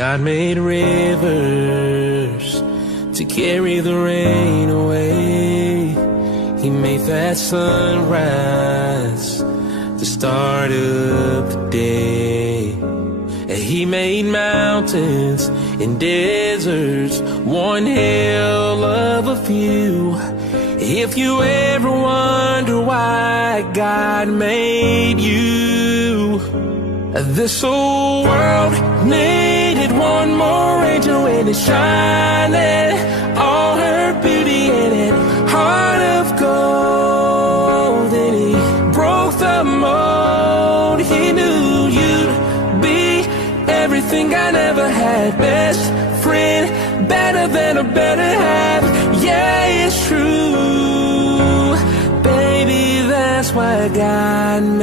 God made rivers to carry the rain away. He made that sunrise to start up the day. He made mountains and deserts, one hell of a few. If you ever wonder why God made you, this old world needed one more angel and it's shining, all her beauty in it, heart of gold. And he broke the mold. He knew you'd be everything I never had, best friend, better than a better half. Yeah, it's true, baby, that's why God made